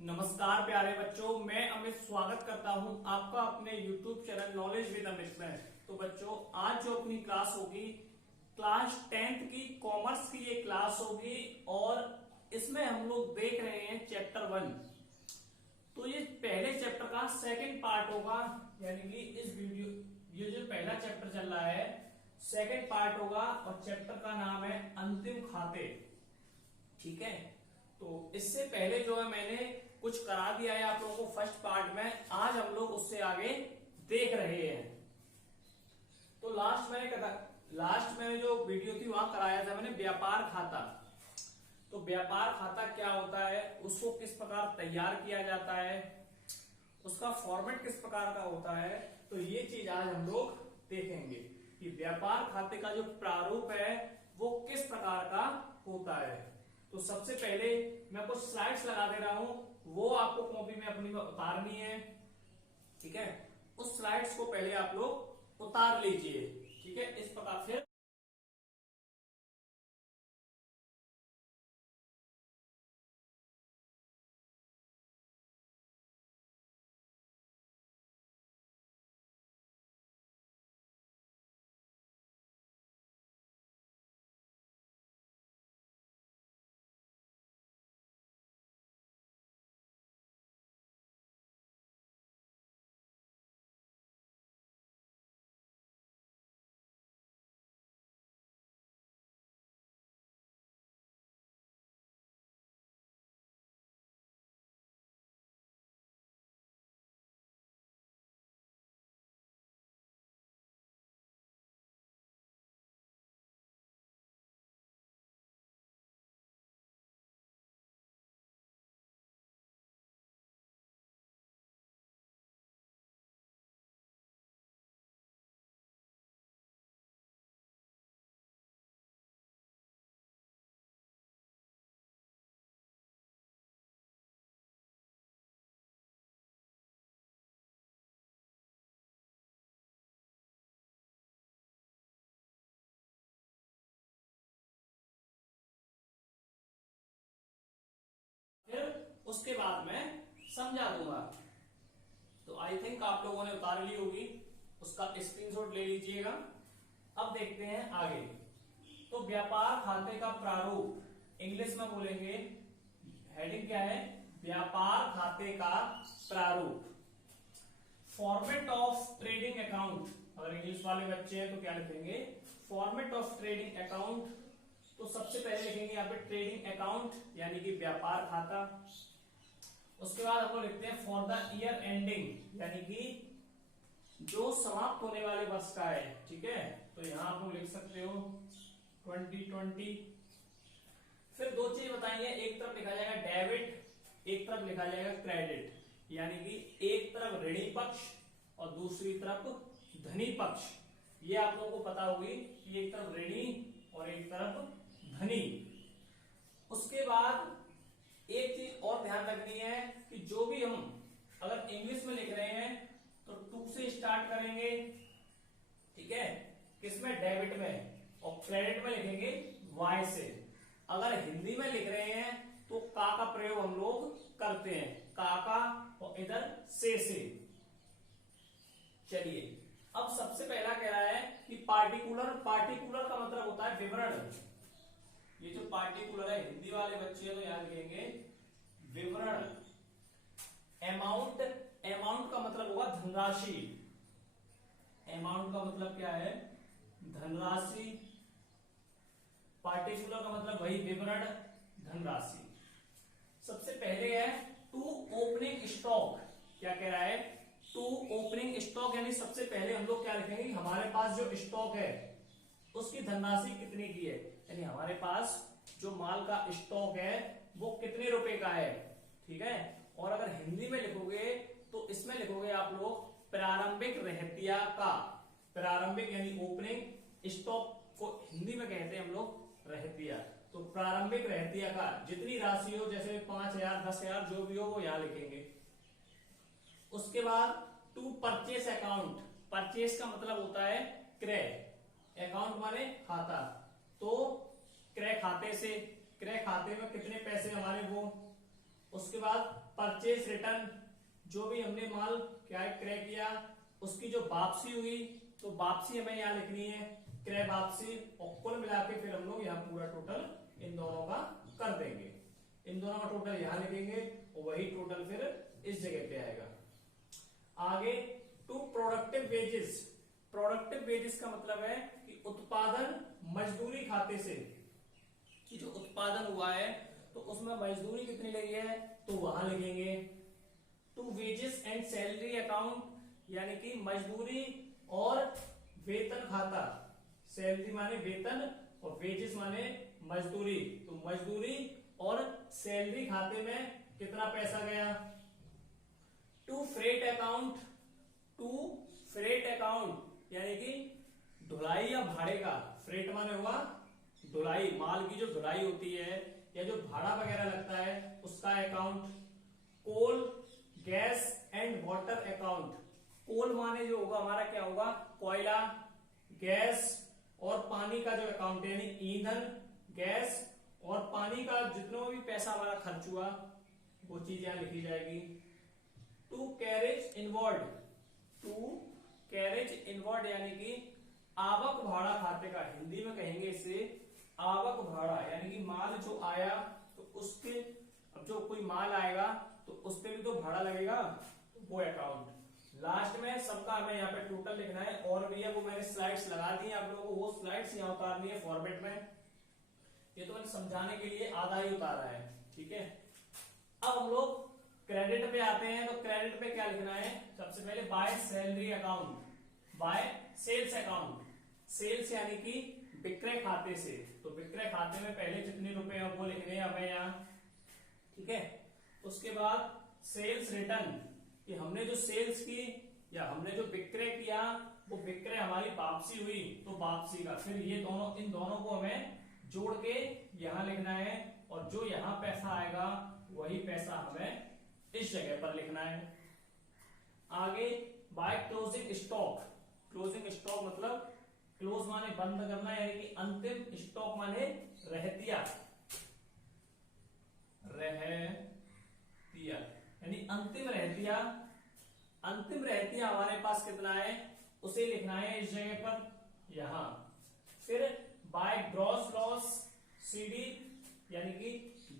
नमस्कार प्यारे बच्चों, मैं अमित स्वागत करता हूं आपका अपने YouTube channel knowledge with Amit में। तो बच्चों, आज जो अपनी क्लास होगी क्लास 10th की कॉमर्स की ये क्लास होगी और इसमें हम लोग देख रहे हैं चैप्टर 1। तो ये पहले चैप्टर का सेकंड पार्ट होगा, यानी कि इस वीडियो ये जो पहला चैप्टर चल रहा है सेकंड पार्ट होगा और चैप्टर का नाम है अंतिम खाते। ठीक है, तो इससे पहले जो है मैंने कुछ करा दिया है आप लोगों को फर्स्ट पार्ट में, आज हम लोग उससे आगे देख रहे हैं। तो लास्ट मैंने जो वीडियो थी वहां कराया था मैंने व्यापार खाता। तो व्यापार खाता क्या होता है, उसको किस प्रकार तैयार किया जाता है, उसका फॉर्मेट किस प्रकार का होता है, तो ये चीज आज हम लोग देखेंगे कि व्यापार खाते का जो प्रारूप है वो किस प्रकार का होता है। तो सबसे पहले मैं कुछ स्लाइड्स लगा दे रहा हूं, वो आपको कॉपी में अपनी में उतारनी है। ठीक है, उस स्लाइड्स को पहले आप लोग उतार लीजिए। ठीक है, इस प्रकार से फिर उसके बाद में समझा दूंगा। तो आई थिंक आप लोगों ने उतार ली होगी, उसका स्क्रीनशॉट ले लीजिएगा। अब देखते हैं आगे। तो व्यापार खाते का प्रारूप इंग्लिश में बोलेंगे, हेडिंग क्या है, व्यापार खाते का प्रारूप। फॉर्मेट ऑफ ट्रेडिंग अकाउंट, अगर इंग्लिश वाले बच्चे हैं तो क्या लिखेंगे, फॉर्मेट ऑफ ट्रेडिंग अकाउंट। तो सबसे पहले लिखेंगे यहाँ पे ट्रेडिंग अकाउंट यानी कि व्यापार खाता। उसके बाद हम लोग लिखते हैं फॉर द ईयर एंडिंग, यानी कि जो समाप्त होने वाले वर्ष का है। ठीक है, तो यहां आप लोग लिख सकते हो 2020। फिर दो चीज बताएंगे, एक तरफ लिखा जाएगा डेबिट, एक तरफ लिखा जाएगा क्रेडिट, यानी कि एक तरफ ऋणी पक्ष और दूसरी तरफ धनी पक्ष। ये आप लोगों को पता होगी कि एक तरफ ऋणी और एक तरफ धनी। उसके बाद एक चीज और ध्यान रखनी है कि जो भी हम अगर इंग्लिश में लिख रहे हैं तो टू से स्टार्ट करेंगे। ठीक है, किसमें, डेबिट में, और क्रेडिट में लिखेंगे वाई से। अगर हिंदी में लिख रहे हैं तो का प्रयोग हम लोग करते हैं, का और इधर से। चलिए, अब सबसे पहला कह रहा है कि पार्टिकुलर का मतलब होता है विवरण। ये जो पार्टिकुलर है, हिंदी वाले बच्चे तो याद लिखेंगे विवरण। अमाउंट का मतलब होगा धनराशि। अमाउंट का मतलब क्या है, धनराशि। पार्टिकुलर का मतलब वही विवरण, धनराशि। सबसे पहले है टू ओपनिंग स्टॉक। क्या कह रहा है, टू ओपनिंग स्टॉक, यानी सबसे पहले हम लोग क्या लिखेंगे, हमारे पास जो स्टॉक है उसकी धनराशि कितने की है, यानी हमारे पास जो माल का स्टॉक है वो कितने रुपए का है। ठीक है, और अगर हिंदी में लिखोगे तो इसमें लिखोगे आप लोग प्रारंभिक रहतिया का। प्रारंभिक यानी ओपनिंग, स्टॉक को हिंदी में कहते हैं हम लोग रहतिया। तो प्रारंभिक रहतिया का जितनी राशि हो, जैसे 5,000 10,000 जो भी हो वो यहां लिखेंगे। उसके बाद टू परचेस अकाउंट। परचेस का मतलब होता है क्रय, अकाउंट माने खाता। तो क्रय खाते से, क्रय खाते में कितने पैसे हमारे वो। उसके बाद परचेज रिटर्न, जो भी हमने माल क्या क्रय किया उसकी जो वापसी हुई, तो वापसी हमें यहाँ लिखनी है, क्रय वापसी, और कुल मिला के फिर हम लोग यहाँ पूरा टोटल इन दोनों का कर देंगे। इन दोनों का टोटल यहाँ लिखेंगे और वही टोटल फिर इस जगह पे आएगा। आगे to productive wages. Productive wages का मतलब है कि उत्पादन मजदूरी खाते से, कि जो उत्पादन हुआ है तो उसमें मजदूरी कितनी लगी है तो वहां लिखेंगे। To wages and salary account, यानी कि मजदूरी और वेतन खाता, सैलरी माने वेतन और वेजेस माने मजदूरी, तो मजदूरी और सैलरी खाते में कितना पैसा गया। To freight account, to freight account यानी कि ढुलाई या भाड़े का, फ्रेट माने हुआ ढुलाई, माल की जो ढुलाई होती है या जो भाड़ा वगैरह लगता है उसका account. Coal gas and water account, coal माने जो होगा हमारा क्या होगा कोयला, गैस और पानी का जो अकाउंट है, यानी ईंधन, गैस और पानी का जितना भी पैसा हमारा खर्च हुआ वो चीज यहां लिखी जाएगी। To carriage inward, to carriage inward यानी कि आवक भाड़ा खाते का, हिंदी में कहेंगे इसे आवक भाड़ा, यानी कि माल जो आया तो उसके, अब जो कोई माल आएगा तो उस पे भी तो भाड़ा लगेगा, तो वो अकाउंट। लास्ट में सबका हमें यहाँ पे टोटल लिखना है, और भी है वो मैंने स्लाइड्स लगा दी है आप लोगों को, वो स्लाइड्स यहाँ उतारनी है फॉर्मेट में, ये तो मैंने समझाने के लिए आधा ही उतारा है, ठीक है। अब हम लोग क्रेडिट पे आते हैं, तो क्रेडिट पे क्या लिखना है, सबसे पहले by salary account, by sales account, sales यानी कि विक्रय खाते से, तो विक्रय खाते में पहले जितने रुपए हैं वो लिखने हैं हमें यहाँ, ठीक है। उसके बाद सेल्स रिटर्न, कि हमने जो सेल्स की या हमने जो विक्रय किया वो विक्रय हमारी वापसी हुई तो वापसी का, फिर ये दोनों, इन दोनों को हमें जोड़ के यहाँ लिखना है, और जो यहाँ पैसा आएगा वही पैसा हमें इस जगह पर लिखना है। आगे by closing stock, closing stock मतलब क्लोज माने बंद करना, यानी कि अंतिम, स्टॉक माने रहतिया, रहतिया यानी अंतिम रहतिया, अंतिम रहतिया हमारे पास कितना है उसे लिखना है इस जगह पर यहां। फिर बाय ग्रॉस लॉस सीडी, यानी कि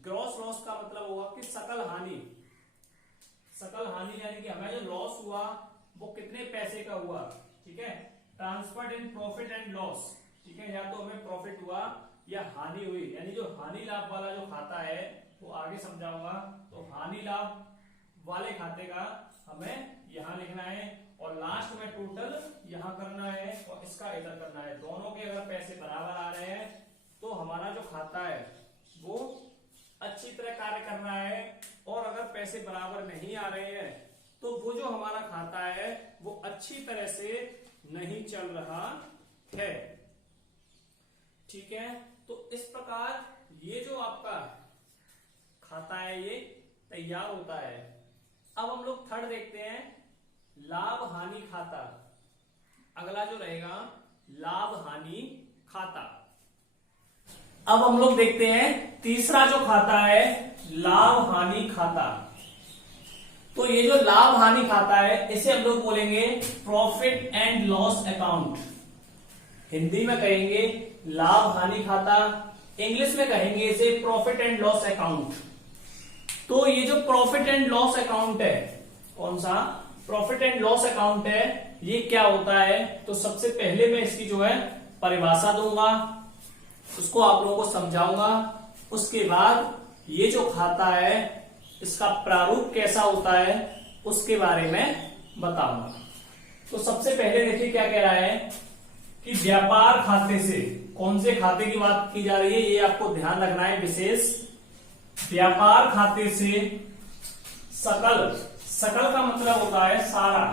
ग्रॉस लॉस का मतलब होगा कि सकल हानि, सकल हानि यानी कि हमें जो लॉस हुआ वो कितने पैसे का हुआ, ठीक है। Transferred in profit and loss, ठीक है, या तो हमें प्रॉफिट हुआ या हानि हुई, यानी जो हानि लाभ वाला जो खाता है वो आगे समझाऊंगा, तो हानि लाभ वाले खाते का हमें यहां लिखना है, और लास्ट में टोटल यहां करना है और इसका इधर करना है। दोनों के अगर पैसे बराबर आ रहे हैं तो हमारा जो खाता है वो अच्छी तरह कार्य कर रहा है, और अगर पैसे बराबर नहीं आ रहे हैं तो वो जो हमारा खाता है वो अच्छी तरह से नहीं चल रहा है, ठीक है। तो इस प्रकार ये जो आपका खाता है ये तैयार होता है। अब हम लोग थर्ड देखते हैं, लाभ हानि खाता। अगला जो रहेगा लाभ हानि खाता। अब हम लोग देखते हैं तीसरा जो खाता है लाभ हानि खाता। तो ये जो लाभ हानि खाता है इसे हम लोग बोलेंगे profit and loss account. Hindi में कहेंगे लाभ हानि खाता, इंग्लिश में कहेंगे इसे प्रॉफिट एंड लॉस अकाउंट। तो ये जो प्रॉफिट एंड लॉस अकाउंट है, कौन सा प्रॉफिट एंड लॉस अकाउंट है, ये क्या होता है, तो सबसे पहले मैं इसकी जो है परिभाषा दूंगा, उसको आप लोगों को समझाऊंगा। उसके बाद ये जो खाता है इसका प्रारूप कैसा होता है उसके बारे में बताऊंगा। तो सबसे पहले देखिए क्या कह रहा है कि व्यापार खाते से, कौन से खाते की बात की जा रही है ये आपको ध्यान रखना है विशेष। व्यापार खाते से सकल, सकल का मतलब होता है सारा,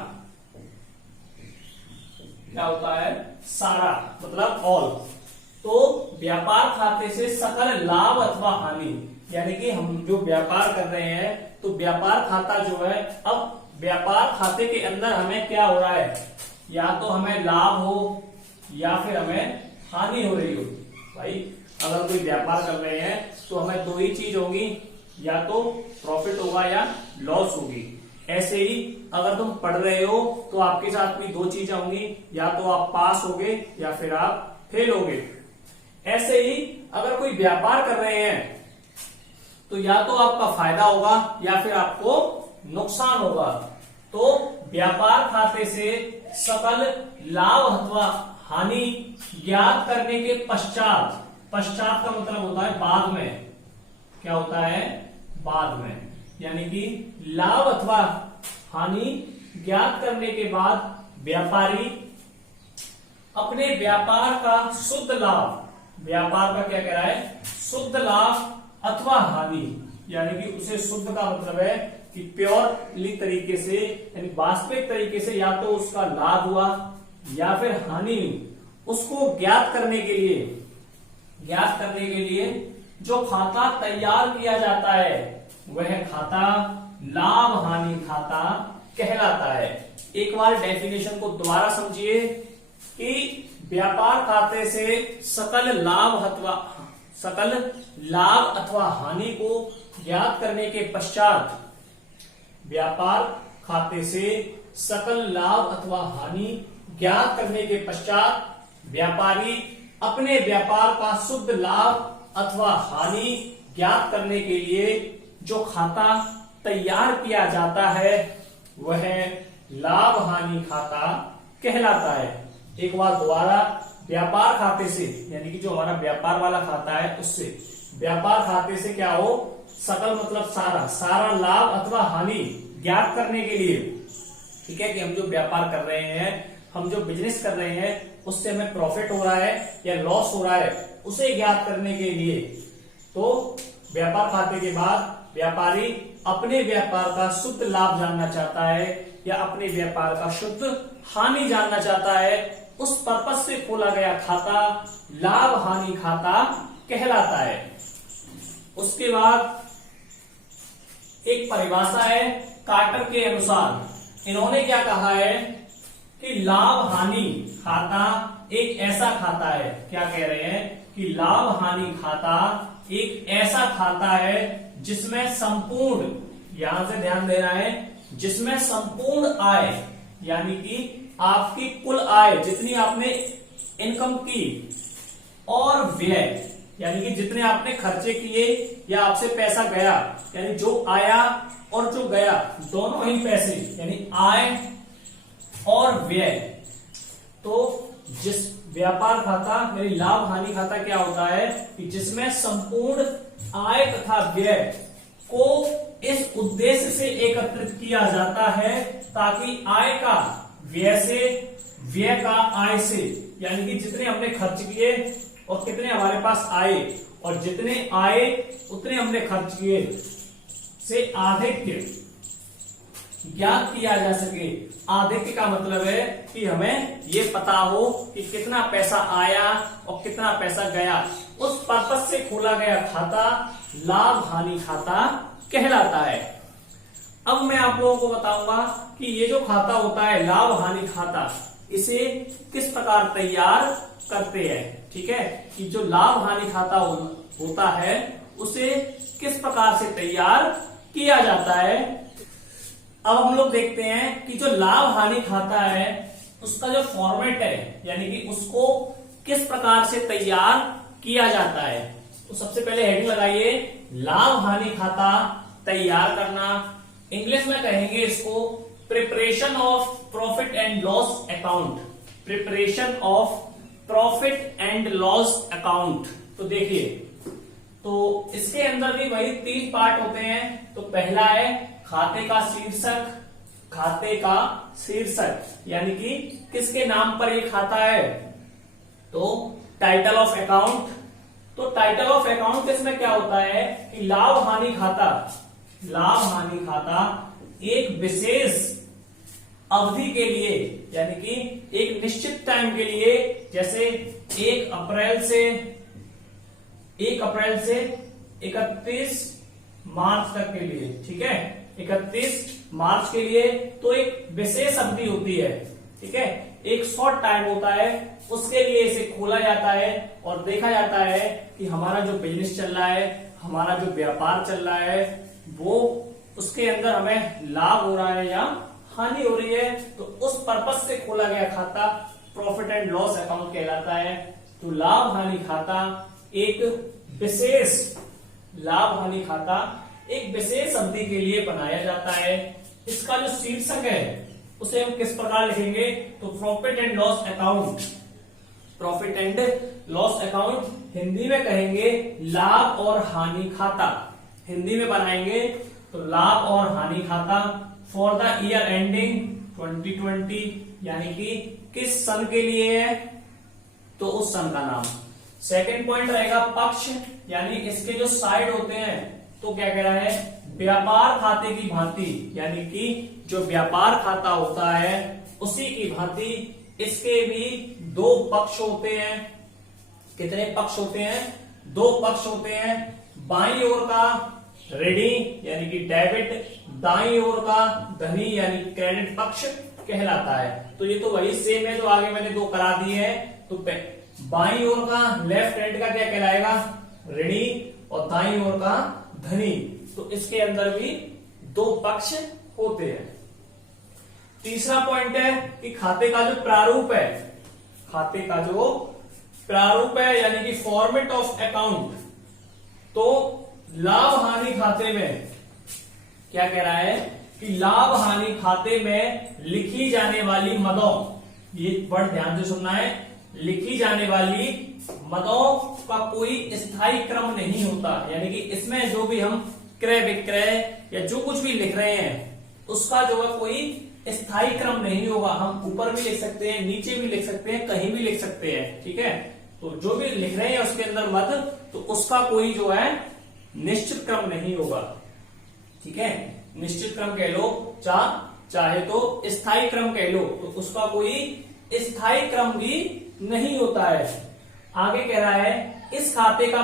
क्या होता है सारा मतलब ऑल। तो व्यापार खाते से सकल लाभ अथवा हानि, यानी कि हम जो व्यापार कर रहे हैं तो व्यापार खाता जो है, अब व्यापार खाते के अंदर हमें क्या हो रहा है, या तो हमें लाभ हो या फिर हमें हानि हो रही हो। भाई अगर कोई व्यापार कर रहे हैं तो हमें दो ही चीज होगी, या तो प्रॉफिट होगा या लॉस होगी। ऐसे ही अगर तुम पढ़ रहे हो तो आपके साथ भी दो चीजें होंगी, या तो आप पास होगे या फिर आप फेल होगे। ऐसे ही अगर कोई व्यापार कर रहे हैं तो या तो आपका फायदा होगा या फिर आपको नुकसान होगा। तो व्यापार खाते से सकल लाभ अथवा हानि ज्ञात करने के पश्चात, पश्चात का मतलब होता है बाद में, क्या होता है बाद में, यानी कि लाभ अथवा हानि ज्ञात करने के बाद व्यापारी अपने व्यापार का शुद्ध लाभ, व्यापार का क्या कह रहा है, शुद्ध लाभ अथवा हानि, यानी कि उसे शुद्ध का मतलब है कि प्योरली तरीके से, यानी वास्तविक तरीके से या तो उसका लाभ हुआ या फिर हानि, उसको ज्ञात करने के लिए जो खाता तैयार किया जाता है वह खाता लाभ हानि खाता कहलाता है। एक बार डेफिनेशन को दोबारा समझिए कि व्यापार खाते से सकल लाभ अथवा हानि को ज्ञात करने के पश्चात, व्यापार खाते से सकल लाभ अथवा हानि ज्ञात करने के पश्चात व्यापारी अपने व्यापार का शुद्ध लाभ अथवा हानि ज्ञात करने के लिए जो खाता तैयार किया जाता है वह लाभ हानि खाता कहलाता है। एक बार दोबारा, व्यापार खाते से यानी कि जो हमारा व्यापार वाला खाता है उससे, व्यापार खाते से क्या हो, सकल मतलब सारा लाभ अथवा हानि ज्ञात करने के लिए, ठीक है, कि हम जो व्यापार कर रहे हैं, हम जो बिजनेस कर रहे हैं उससे हमें प्रॉफिट हो रहा है या लॉस हो रहा है, उसे ज्ञात करने के लिए। तो व्यापार खाते के बाद व्यापारी अपने व्यापार का शुद्ध लाभ जानना चाहता है या अपने व्यापार का शुद्ध हानि जानना चाहता है, उस पर्पस से खोला गया खाता लाभ हानि खाता कहलाता है। उसके बाद एक परिभाषा है कार्टर के अनुसार। इन्होंने क्या कहा है कि लाभ हानि खाता एक ऐसा खाता है, क्या कह रहे हैं कि लाभ हानि खाता एक ऐसा खाता है जिसमें संपूर्ण, यहां से ध्यान देना है, जिसमें संपूर्ण आय यानी कि आपकी कुल आय जितनी आपने इनकम की और व्यय यानी कि जितने आपने खर्चे किए या आपसे पैसा गया, यानी जो आया और जो गया दोनों ही पैसे, यानी आय और व्यय। तो जिस व्यापार खाता यानी लाभ हानि खाता क्या होता है कि जिसमें संपूर्ण आय तथा व्यय को इस उद्देश्य से एकत्रित किया जाता है ताकि आय का व्यय से, व्यय का आय से, यानी कि जितने हमने खर्च किए और कितने हमारे पास आए और जितने आए उतने हमने खर्च किए से आधिक्य ज्ञात किया जा सके। आधिक्य का मतलब है कि हमें ये पता हो कि कितना पैसा आया और कितना पैसा गया, उस पर्पस से खोला गया खाता लाभ हानि खाता कहलाता है। अब मैं आप लोगों को बताऊंगा कि ये जो खाता होता है लाभ हानि खाता, इसे किस प्रकार तैयार करते हैं, ठीक है, कि जो लाभ हानि खाता होता है उसे किस प्रकार से तैयार किया जाता है। अब हम लोग देखते हैं कि जो लाभ हानि खाता है उसका जो फॉर्मेट है, यानी कि उसको किस प्रकार से तैयार किया जाता है। तो सबसे पहले हेडिंग लगाइए, लाभ हानि खाता तैयार करना। इंग्लिश में कहेंगे इसको preparation of profit and loss account, preparation of profit and loss account. तो देखिए, तो इसके अंदर भी वही 3 पार्ट होते हैं। तो पहला है खाते का शीर्षक, खाते का शीर्षक यानी कि किसके नाम पर ये खाता है, तो टाइटल ऑफ अकाउंट। तो टाइटल ऑफ अकाउंट इसमें क्या होता है कि लाभ हानि खाता, लाभ हानि खाता एक विशेष अवधि के लिए यानी कि एक निश्चित टाइम के लिए, जैसे 1 अप्रैल से 31 मार्च तक के लिए, ठीक है, 31 मार्च के लिए तो एक विशेष अवधि होती है, ठीक है, एक शॉर्ट टाइम होता है, उसके लिए इसे खोला जाता है और देखा जाता है कि हमारा जो बिजनेस चल रहा है, हमारा जो व्यापार चल रहा है वो उसके अंदर हमें लाभ हो रहा है या हानि हो रही है, तो उस पर्पस से खोला गया खाता प्रॉफिट एंड लॉस अकाउंट कहलाता है। तो लाभ हानि खाता एक विशेष लाभ हानि खाता एक विशेष अवधि के लिए बनाया जाता है। इसका जो शीर्षक है उसे हम किस प्रकार लिखेंगे, तो profit and loss account. Profit and loss account Hindi में कहेंगे लाभ और हानि खाता। हिंदी में बनाएंगे तो लाभ और हानि खाता फॉर द ईयर एंडिंग 2020, यानी कि किस सन के लिए है, तो उस सन का नाम। सेकंड पॉइंट रहेगा पक्ष, यानी इसके जो साइड होते हैं, तो क्या कह रहा है, व्यापार खाते की भांति, यानी कि जो व्यापार खाता होता है उसी की भांति इसके भी दो पक्ष होते हैं। कितने पक्ष होते हैं, दो पक्ष होते हैं। बाईं ओर का ऋणी यानी कि डेबिट, दाईं ओर का धनी यानी क्रेडिट पक्ष कहलाता है। तो ये तो वही सेम है जो आगे मैंने दो करा दिए हैं। तो बाईं ओर का लेफ्ट हैंड का क्या कहलाएगा, ऋणी, और दाईं ओर का धनी। तो इसके अंदर भी दो पक्ष होते हैं। तीसरा पॉइंट है कि खाते का जो प्रारूप है, खाते का जो प्रारूप है यानी कि फॉर्मेट ऑफ अकाउंट, तो लाभ हानि खाते में क्या कह रहा है कि लाभ हानि खाते में लिखी जाने वाली मदों, ये वर्ड ध्यान से सुनना है, लिखी जाने वाली मदों का कोई स्थायी क्रम नहीं होता। यानी कि इसमें जो भी हम क्रय विक्रय या जो कुछ भी लिख रहे हैं उसका जो है कोई स्थायी क्रम नहीं होगा। हम ऊपर भी लिख सकते हैं, नीचे भी लिख सकते हैं, कहीं भी लिख सकते हैं, ठीक है। तो जो भी लिख रहे हैं उसके अंदर मद, तो उसका कोई जो है निश्चित क्रम नहीं होगा, ठीक है। निश्चित क्रम कह लो, चाहे तो स्थायी क्रम कह लो, तो उसका कोई स्थायी क्रम भी नहीं होता है। आगे कह रहा है इस खाते का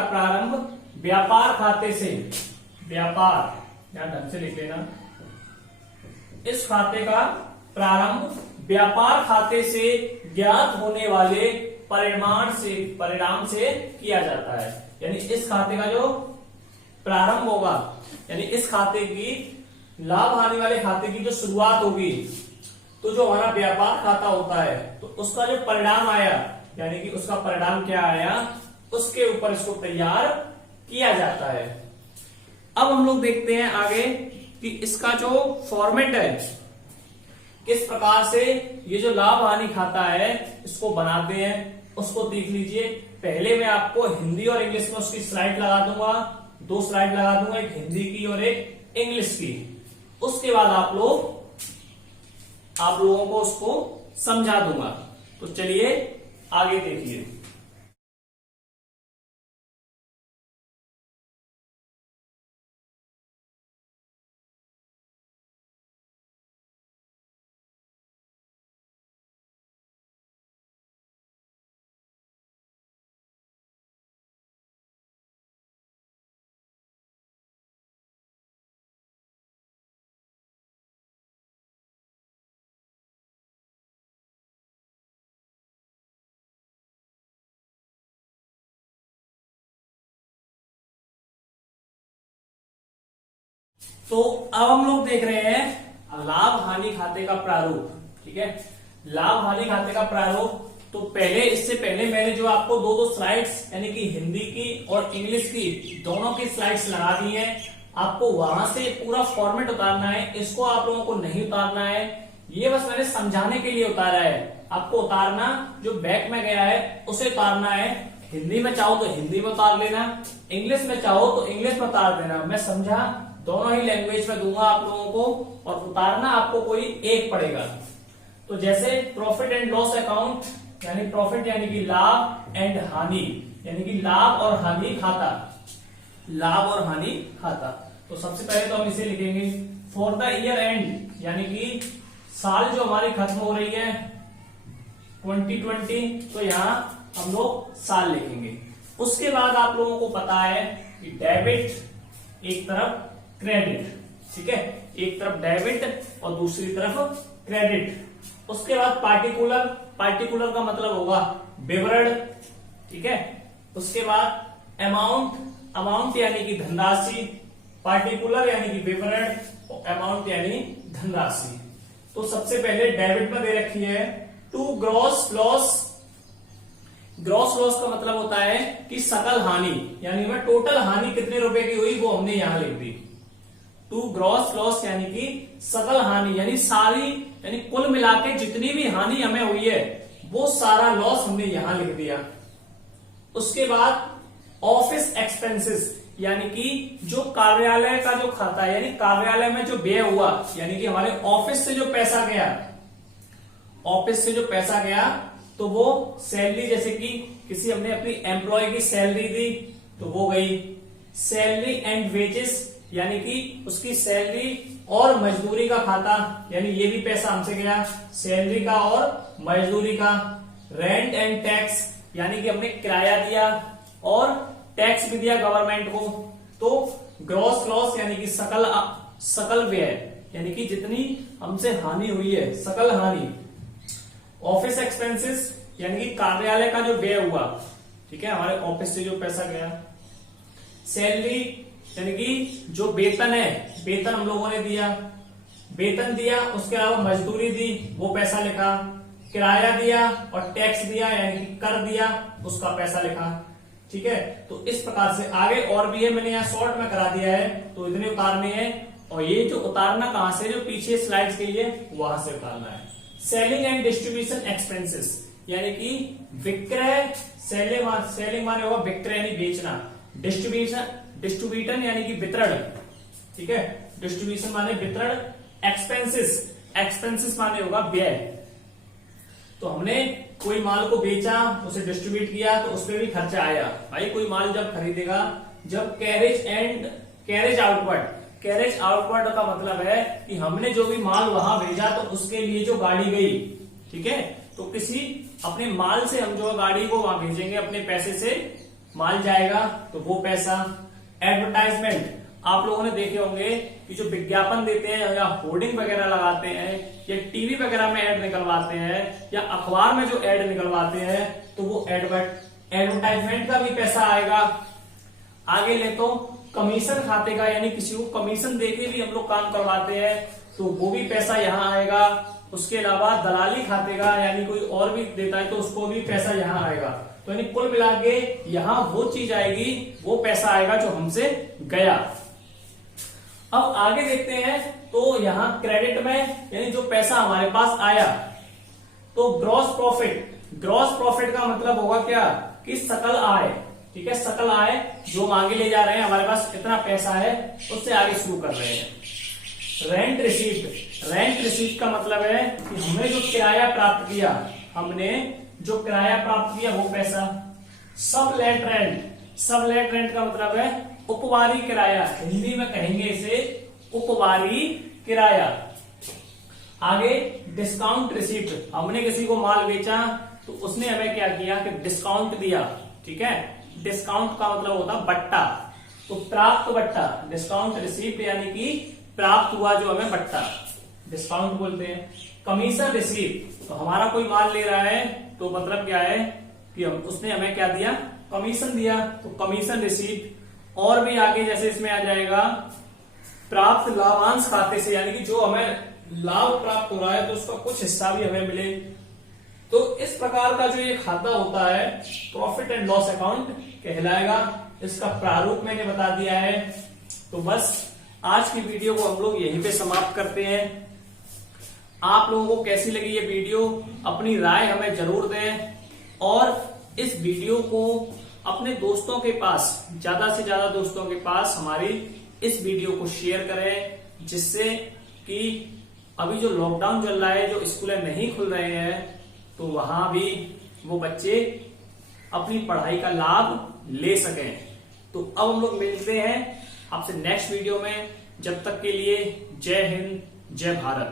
प्रारंभ व्यापार खाते से, व्यापार ध्यान ढंग से लिख लेना, इस खाते का प्रारंभ व्यापार खाते से ज्ञात होने वाले परिणाम से किया जाता है। यानी इस खाते का जो प्रारंभ होगा, यानी इस खाते की लाभ हानि वाले खाते की जो शुरुआत होगी, तो जो हमारा व्यापार खाता होता है तो उसका जो परिणाम आया, यानी कि उसका परिणाम क्या आया, उसके ऊपर इसको तैयार किया जाता है। अब हम लोग देखते हैं आगे कि इसका जो फॉर्मेट है, किस प्रकार से ये जो लाभ हानि खाता है इसको बनाते हैं, उसको देख लीजिए। पहले मैं आपको हिंदी और इंग्लिश में उसकी स्लाइड लगा दूंगा, दो स्लाइड लगा दूंगा, एक हिंदी की और एक इंग्लिश की। उसके बाद आप लोगों को उसको समझा दूंगा। तो चलिए आगे देखिए। तो अब हम लोग देख रहे हैं लाभ हानि खाते का प्रारूप, ठीक है। लाभ हानि खाते का प्रारूप, तो इससे पहले मैंने जो आपको दो स्लाइड्स यानी कि हिंदी की और इंग्लिश की दोनों की स्लाइड्स लगा दी हैं। आपको वहां से पूरा फॉर्मेट उतारना है, इसको आप लोगों को नहीं उतारना है। ये बस मैंने समझाने के लिए उतारा है। आपको उतारना जो बैक में गया है उसे उतारना है। हिंदी में चाहो तो हिंदी में उतार लेना, इंग्लिश में चाहो तो इंग्लिश में उतार देना। मैं समझा दोनों ही लैंग्वेज में दूंगा आप लोगों को, और उतारना आपको कोई एक पड़ेगा। तो जैसे प्रॉफिट एंड लॉस अकाउंट, यानी प्रॉफिट यानी कि लाभ, एंड हानि यानी कि लाभ और हानि खाता, लाभ और हानि खाता। तो सबसे पहले तो हम इसे लिखेंगे फॉर द ईयर एंड, यानी कि साल जो हमारी खत्म हो रही है 2020, तो यहां हम लोग साल लिखेंगे। उसके बाद आप लोगों को पता है कि डेबिट एक तरफ, क्रेडिट, ठीक है, एक तरफ डेबिट और दूसरी तरफ क्रेडिट। उसके बाद पार्टिकुलर, पार्टिकुलर का मतलब होगा विवरण, ठीक है। उसके बाद अमाउंट, अमाउंट यानी कि धनराशि, पार्टिकुलर यानी कि विवरण, और अमाउंट यानी धनराशि। तो सबसे पहले डेबिट में दे रखी है to gross loss. Gross loss का मतलब होता है कि सकल हानि, यानी मैं टोटल हानि कितने रुपए की हुई वो हमने यहां लिख दी। टू ग्रॉस लॉस यानी कि सकल हानि, यानी सारी, यानी कुल मिला के जितनी भी हानि हमें हुई है वो सारा लॉस हमने यहां लिख दिया। उसके बाद ऑफिस एक्सपेंसेस, यानी कि जो कार्यालय का जो खाता है, यानी कार्यालय में जो व्यय हुआ, यानी कि हमारे ऑफिस से जो पैसा गया, ऑफिस से जो पैसा गया तो वो सैलरी, जैसे कि किसी हमने अपनी एम्प्लॉय की सैलरी दी तो वो गई। सैलरी एंड वेजेस, यानी कि उसकी सैलरी और मजदूरी का खाता, यानी ये भी पैसा हमसे गया, सैलरी का और मजदूरी का। रेंट एंड टैक्स, यानी कि हमने किराया दिया और टैक्स भी दिया गवर्नमेंट को। तो ग्रॉस लॉस यानी कि सकल व्यय, यानी कि जितनी हमसे हानि हुई है, सकल हानि। ऑफिस एक्सपेंसेस, यानी कि कार्यालय का जो व्यय हुआ, ठीक है, हमारे ऑफिस से जो पैसा गया। सैलरी, यानी कि जो वेतन है, वेतन हम लोगों ने दिया, वेतन दिया, उसके अलावा मजदूरी दी, वो पैसा लिखा। किराया दिया और टैक्स दिया, यानी कि कर दिया, उसका पैसा लिखा। ठीक है, तो इस प्रकार से आगे और भी है, मैंने यहाँ शॉर्ट में करा दिया है, तो इतने उतारने हैं। और ये जो उतारना कहां से, जो पीछे स्लाइड्स के लिए वहां से उतारना है। सेलिंग एंड डिस्ट्रीब्यूशन एक्सपेंसेस, यानी कि विक्रय, सेलिंग माने होगा विक्रय यानी बेचना, डिस्ट्रीब्यूशन यानी कि वितरण, ठीक है, डिस्ट्रीब्यूशन माने वितरण। एक्सपेंसेस माने होगा व्यय। तो हमने कोई माल को बेचा, उसे डिस्ट्रीब्यूट किया, तो उसपे भी खर्चा आया। भाई कोई माल जब खरीदेगा, जब कैरेज आउटवर्ड का मतलब है कि हमने जो भी माल वहां भेजा तो उसके लिए जो गाड़ी गई, ठीक है, तो किसी अपने माल से हम जो गाड़ी को वहां भेजेंगे, अपने पैसे से माल जाएगा, तो वो पैसा। एडवर्टाइजमेंट, आप लोगों ने देखे होंगे कि जो विज्ञापन देते हैं या होर्डिंग वगैरह लगाते हैं या टीवी वगैरह में ऐड निकलवाते हैं या अखबार में जो ऐड निकलवाते हैं, तो वो एडवर्टाइजमेंट का भी पैसा आएगा। आगे ले तो कमीशन खाते का, यानी किसी को कमीशन देके भी हम लोग काम करवाते हैं, तो वो भी पैसा यहाँ आएगा। उसके अलावा दलाली खाते का, यानी कोई और भी देता है तो उसको भी पैसा यहाँ आएगा। तो यानी कुल मिला के यहाँ वो चीज आएगी, वो पैसा आएगा जो हमसे गया। अब आगे देखते हैं, तो यहाँ क्रेडिट में, यानी जो पैसा हमारे पास आया, तो ग्रॉस प्रॉफिट का मतलब होगा क्या, कि सकल आय, ठीक है, सकल आय जो हम आगे ले जा रहे हैं, हमारे पास इतना पैसा है, उससे आगे शुरू कर रहे हैं। रेंट रिसीप्ट का मतलब है कि हमने जो किराया प्राप्त किया, वो पैसा। सबलेट रेंट का मतलब है उपवारी किराया, हिंदी में कहेंगे इसे उपवारी किराया। आगे डिस्काउंट रिसीप्ट, हमने किसी को माल बेचा तो उसने हमें क्या किया कि डिस्काउंट दिया, ठीक है, डिस्काउंट का मतलब होता बट्टा। तो प्राप्त बट्टा, डिस्काउंट रिसीप्ट यानी कि प्राप्त हुआ जो हमें बट्टा, डिस्काउंट बोलते हैं। कमीशन रिसीप्ट, तो हमारा कोई माल ले रहा है तो मतलब क्या है कि उसने हमें क्या दिया, कमीशन दिया, तो कमीशन रिसीप्ट। और भी आगे जैसे इसमें आ जाएगा प्राप्त लाभांश खाते से, यानी कि जो हमें लाभ प्राप्त हो रहा है तो उसका कुछ हिस्सा भी हमें मिले। तो इस प्रकार का जो ये खाता होता है प्रॉफिट एंड लॉस अकाउंट कहलाएगा। इसका प्रारूप मैंने बता दिया है। तो बस आज की वीडियो को हम लोग यहीं पे समाप्त करते हैं। आप लोगों को कैसी लगी ये वीडियो, अपनी राय हमें जरूर दें, और इस वीडियो को अपने दोस्तों के पास, ज्यादा से ज्यादा दोस्तों के पास हमारी इस वीडियो को शेयर करें, जिससे कि अभी जो लॉकडाउन चल रहा है, जो स्कूलें नहीं खुल रहे हैं, तो वहां भी वो बच्चे अपनी पढ़ाई का लाभ ले सकें। तो अब हम लोग मिलते हैं आपसे नेक्स्ट वीडियो में। जब तक के लिए जय हिंद, जय भारत।